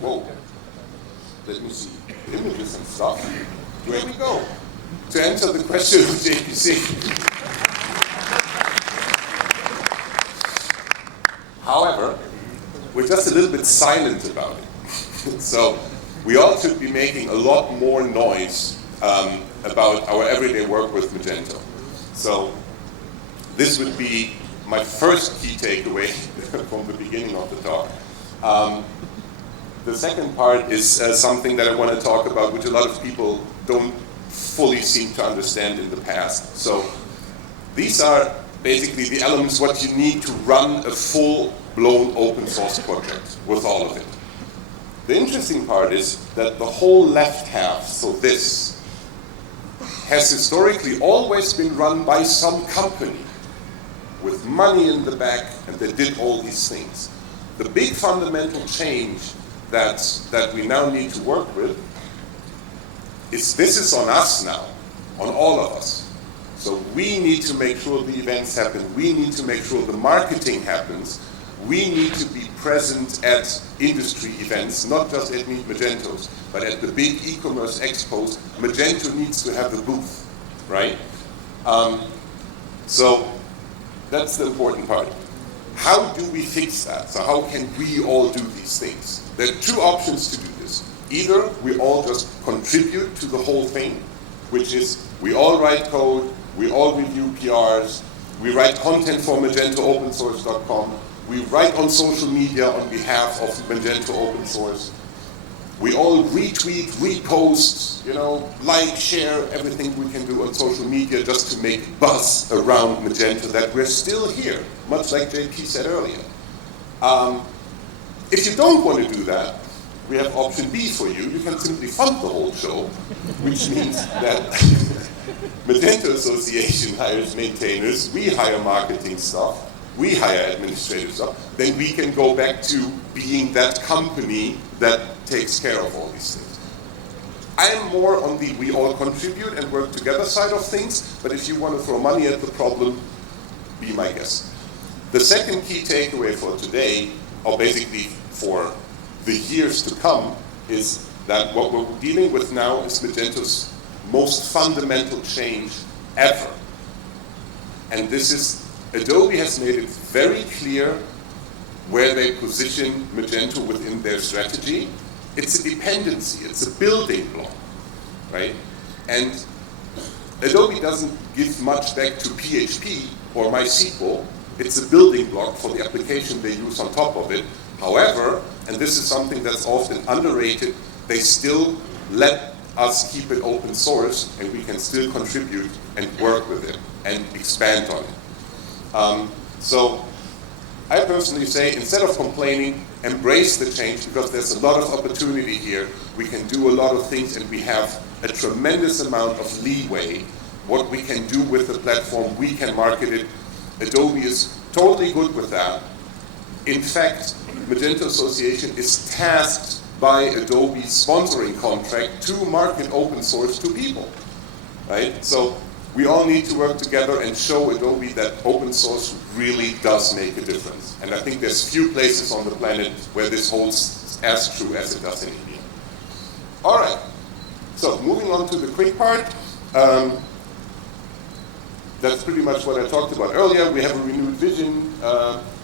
Whoa. Let me see. Images and stuff. Here we go. To answer the question of JPC. However, we're just a little bit silent about it. So we all should be making a lot more noise about our everyday work with Magento. So this would be my first key takeaway from the beginning of the talk. The second part is something that I want to talk about, which a lot of people don't fully seem to understand in the past. So these are basically the elements what you need to run a full-blown open source project with all of it. The interesting part is that the whole left half, so this, has historically always been run by some company with money in the back, and they did all these things. The big fundamental change that we now need to work with is this is on us now, on all of us. So we need to make sure the events happen. We need to make sure the marketing happens. We need to be present at industry events, not just at Meet Magentos, but at the big e-commerce expos. Magento needs to have the booth, right? So that's the important part. How do we fix that? So how can we all do these things? There are two options to do this. Either we all just contribute to the whole thing, which is we all write code, we all review PRs, we write content for MagentoOpenSource.com, we write on social media on behalf of Magento Open Source, we all retweet, repost, like, share, everything we can do on social media just to make buzz around Magento that we're still here, much like JP said earlier. If you don't want to do that, we have option B for you. You can simply fund the whole show, which means that Magento Association hires maintainers, we hire marketing staff, we hire administrative staff, then we can go back to being that company that takes care of all these things. I'm more on the we all contribute and work together side of things, but if you want to throw money at the problem, be my guest. The second key takeaway for today, or basically for the years to come, is that what we're dealing with now is Magento's most fundamental change ever. And this is, Adobe has made it very clear where they position Magento within their strategy. It's a dependency, it's a building block, right? And Adobe doesn't give much back to PHP or MySQL. It's a building block for the application they use on top of it. However, and this is something that's often underrated, they still let us keep it open source and we can still contribute and work with it and expand on it. So I personally say, instead of complaining, embrace the change, because there's a lot of opportunity here. We can do a lot of things and we have a tremendous amount of leeway. What we can do with the platform, we can market it. Adobe is totally good with that. In fact, Magento Association is tasked by Adobe's sponsoring contract to market open source to people, right? So we all need to work together and show Adobe that open source really does make a difference. And I think there's few places on the planet where this holds as true as it does in India. All right, so moving on to the quick part. That's pretty much what I talked about earlier. We have a renewed vision.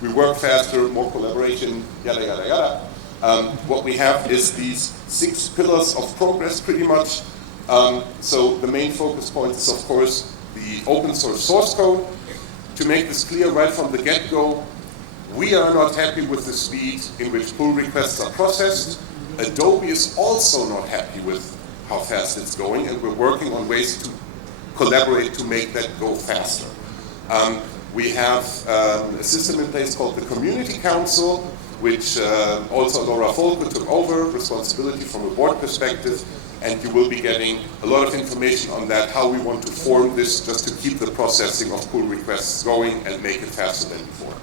We work faster, more collaboration, yada, yada, yada. What we have is these 6 pillars of progress, pretty much. So the main focus point is, of course, the open source code. To make this clear right from the get-go, we are not happy with the speed in which pull requests are processed. Adobe is also not happy with how fast it's going, and we're working on ways to collaborate to make that go faster. We have a system in place called the Community Council, which also Laura Folke took over responsibility from a board perspective, and you will be getting a lot of information on that, how we want to form this just to keep the processing of pull requests going and make it faster than before.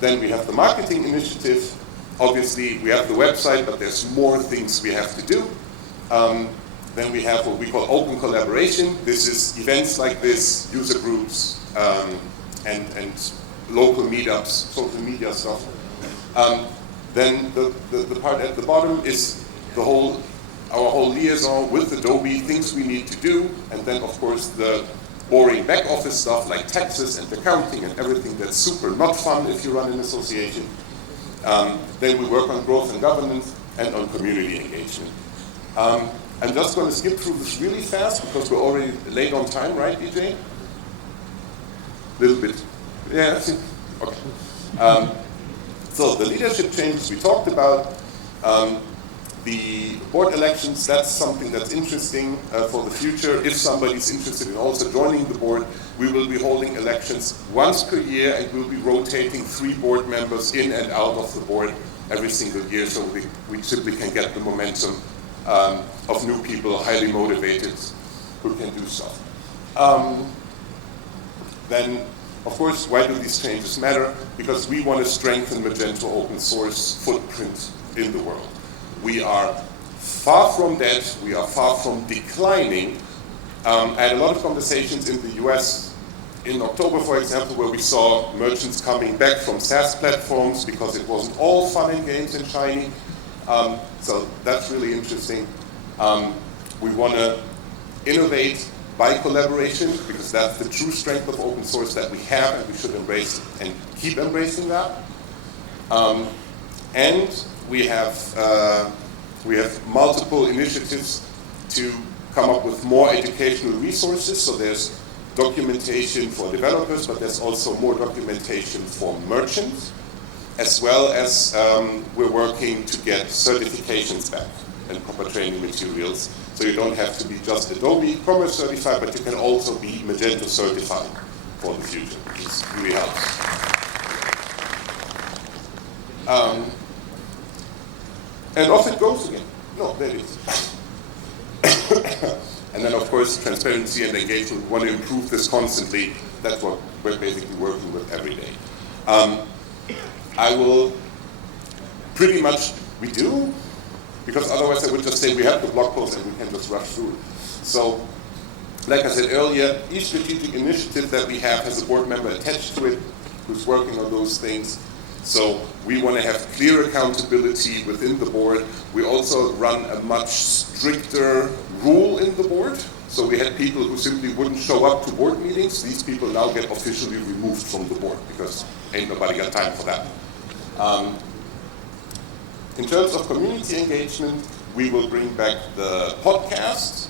Then we have the marketing initiative. Obviously, we have the website, but there's more things we have to do. Then we have what we call open collaboration. This is events like this, user groups, and local meetups, social media stuff. Then the part at the bottom is our whole liaison with Adobe, things we need to do, and then of course the boring back office stuff like taxes and accounting and everything that's super not fun if you run an association. Then we work on growth and governance and on community engagement. I'm just going to skip through this really fast because we're already late on time, right, DJ? Little bit. Yeah, I think. Okay. So the leadership changes we talked about. The board elections, that's something that's interesting for the future. If somebody's interested in also joining the board, we will be holding elections once per year, and we'll be rotating 3 board members in and out of the board every single year, so we simply can get the momentum of new people, highly motivated, who can do stuff. Then, of course, why do these changes matter? Because we want to strengthen Magento Open Source footprint in the world. We are far from dead, we are far from declining. I had a lot of conversations in the US in October, for example, where we saw merchants coming back from SaaS platforms because it wasn't all fun and games and shiny. So that's really interesting. We want to innovate by collaboration, because that's the true strength of open source that we have, and we should embrace and keep embracing that. And we have multiple initiatives to come up with more educational resources. So there's documentation for developers, but there's also more documentation for merchants, as well as we're working to get certifications back and proper training materials. So you don't have to be just Adobe Commerce certified, but you can also be Magento certified for the future, which really helps. And off it goes again. No, there it is. And then, of course, transparency and engagement. We want to improve this constantly. That's what we're basically working with every day. I will pretty much, we do, because otherwise I would just say we have the blog post and we can just rush through it. So, like I said earlier, each strategic initiative that we have has a board member attached to it who's working on those things. So we want to have clear accountability within the board. We also run a much stricter rule in the board. So we had people who simply wouldn't show up to board meetings. These people now get officially removed from the board because ain't nobody got time for that. In terms of community engagement, we will bring back the podcast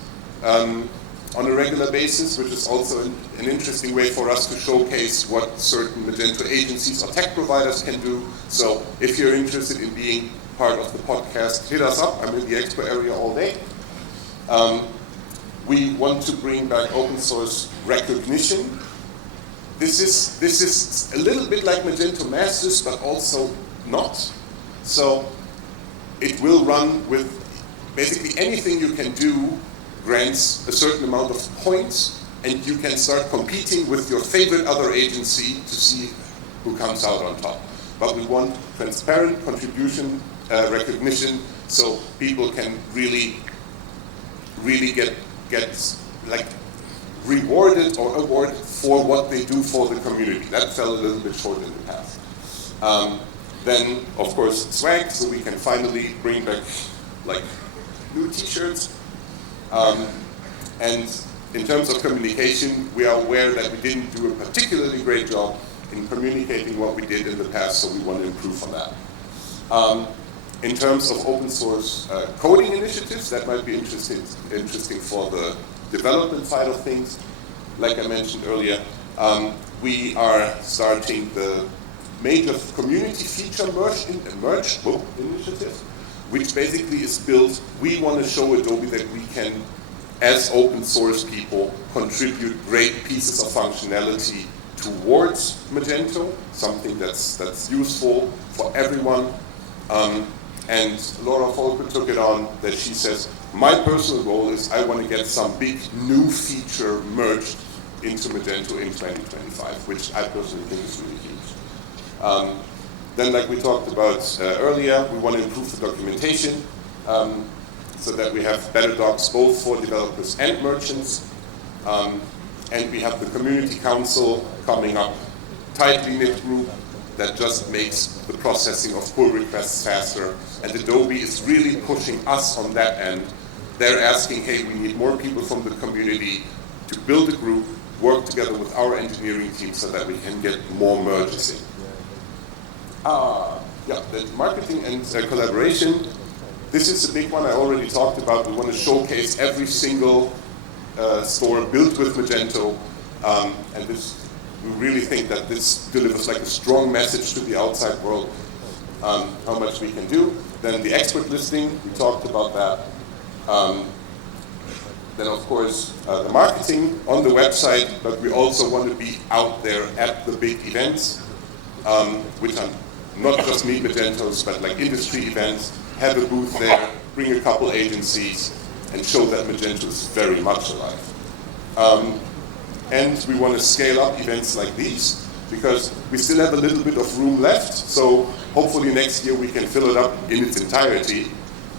on a regular basis, which is also an interesting way for us to showcase what certain Magento agencies or tech providers can do. So if you're interested in being part of the podcast, hit us up. I'm in the expo area all day. We want to bring back open source recognition. This is a little bit like Magento Masters, but also not. So it will run with basically anything you can do grants a certain amount of points, and you can start competing with your favorite other agency to see who comes out on top. But we want transparent contribution recognition, so people can really get like rewarded or awarded for what they do for the community. That fell a little bit short in the past. Then, of course, swag, so we can finally bring back like new t-shirts. And in terms of communication, we are aware that we didn't do a particularly great job in communicating what we did in the past, so we want to improve on that. In terms of open source coding initiatives, that might be interesting for the development side of things. Like I mentioned earlier, we are starting the major community feature merge initiative, which basically is built. We want to show Adobe that we can, as open source people, contribute great pieces of functionality towards Magento, something that's useful for everyone. And Laura Volker took it on that she says, my personal goal is I want to get some big new feature merged into Magento in 2025, which I personally think is really huge. Then, like we talked about earlier, we want to improve the documentation so that we have better docs both for developers and merchants. And we have the community council coming up, tightly knit group that just makes the processing of pull requests faster. And Adobe is really pushing us on that end. They're asking, hey, we need more people from the community to build a group, work together with our engineering team so that we can get more merges in. Yeah, the marketing and collaboration. This is a big one I already talked about. We want to showcase every single store built with Magento, and we really think that this delivers like a strong message to the outside world how much we can do. Then the expert listing, we talked about that. Then of course the marketing on the website, but we also want to be out there at the big events, which are not just Meet Magentos, but like industry events. Have a booth there, bring a couple agencies, and show that Magento is very much alive. And we want to scale up events like these, because we still have a little bit of room left, so hopefully next year we can fill it up in its entirety.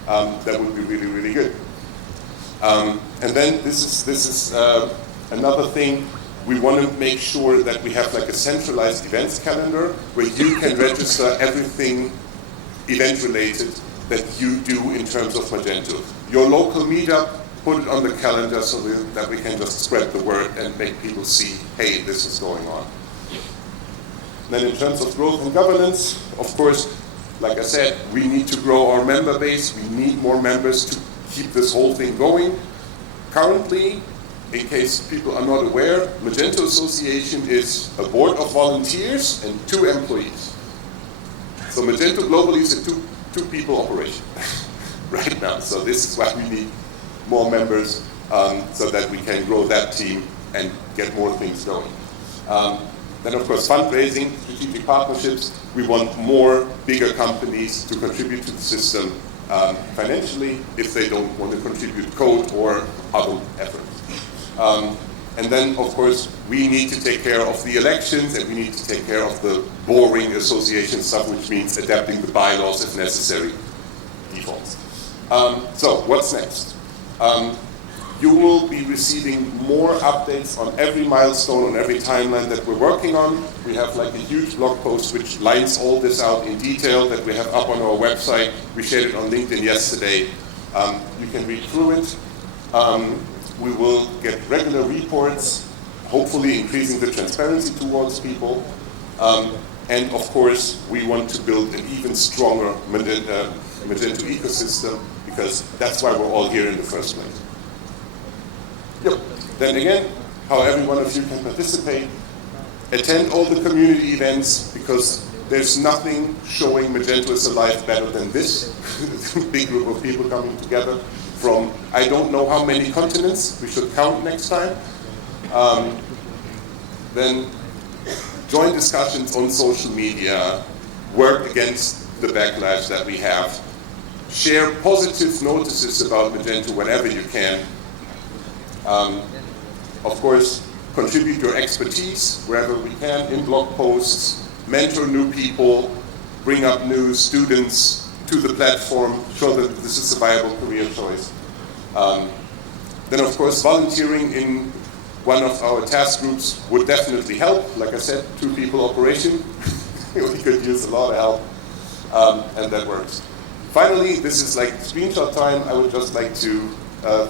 That would be really, really good. And then this is another thing. We want to make sure that we have like a centralized events calendar where you can register everything event-related that you do in terms of Magento. Your local meetup, put it on the calendar so that we can just spread the word and make people see, hey, this is going on. Then in terms of growth and governance, of course, like I said, we need to grow our member base. We need more members to keep this whole thing going. Currently, in case people are not aware, Magento Association is a board of volunteers and 2 employees. So Magento globally is a two-people operation right now. So this is why we need more members so that we can grow that team and get more things going. Then of course fundraising, strategic partnerships. We want more bigger companies to contribute to the system financially if they don't want to contribute code or other efforts. And then, of course, we need to take care of the elections and we need to take care of the boring association stuff, which means adapting the bylaws if necessary, defaults. So, what's next? You will be receiving more updates on every milestone, on every timeline that we're working on. We have like a huge blog post which lines all this out in detail that we have up on our website. We shared it on LinkedIn yesterday. You can read through it. We will get regular reports, hopefully increasing the transparency towards people. And of course, we want to build an even stronger Magento ecosystem because that's why we're all here in the first place. Yep. Then again, how every one of you can participate. Attend all the community events because there's nothing showing Magento is alive better than this. Big group of people coming together from I don't know how many continents. We should count next time. Then join discussions on social media. Work against the backlash that we have. Share positive notices about Magento whenever you can. Of course, contribute your expertise wherever we can in blog posts, mentor new people, bring up new students to the platform, show that this is a viable career choice. Then of course, volunteering in one of our task groups would definitely help. Like I said, 2-people operation. We could use a lot of help, and that works. Finally, this is like screenshot time. I would just like to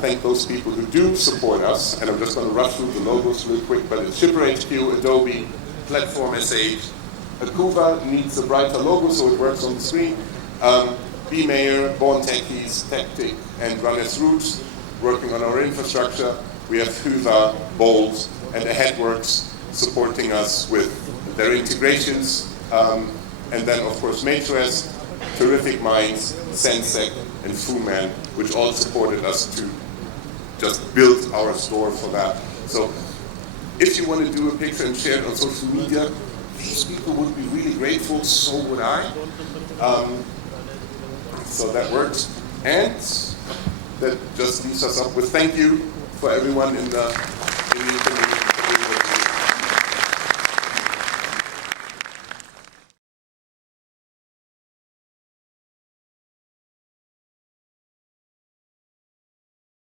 thank those people who do support us, and I'm just going to rush through the logos real quick, but it's ShipperHQ, Adobe, Platform SH, Akuva needs a brighter logo so it works on the screen, BMayor, Born Techies, Tactic, and Runners Roots, working on our infrastructure. We have Huva, Bolt, and Aheadworks supporting us with their integrations, and then of course Matress, Terrific Minds, Sensec, and Fuman, which all supported us to just build our store for that. So if you want to do a picture and share it on social media, these people would be really grateful, so would I. So that works. And that just leaves us up with thank you for everyone in the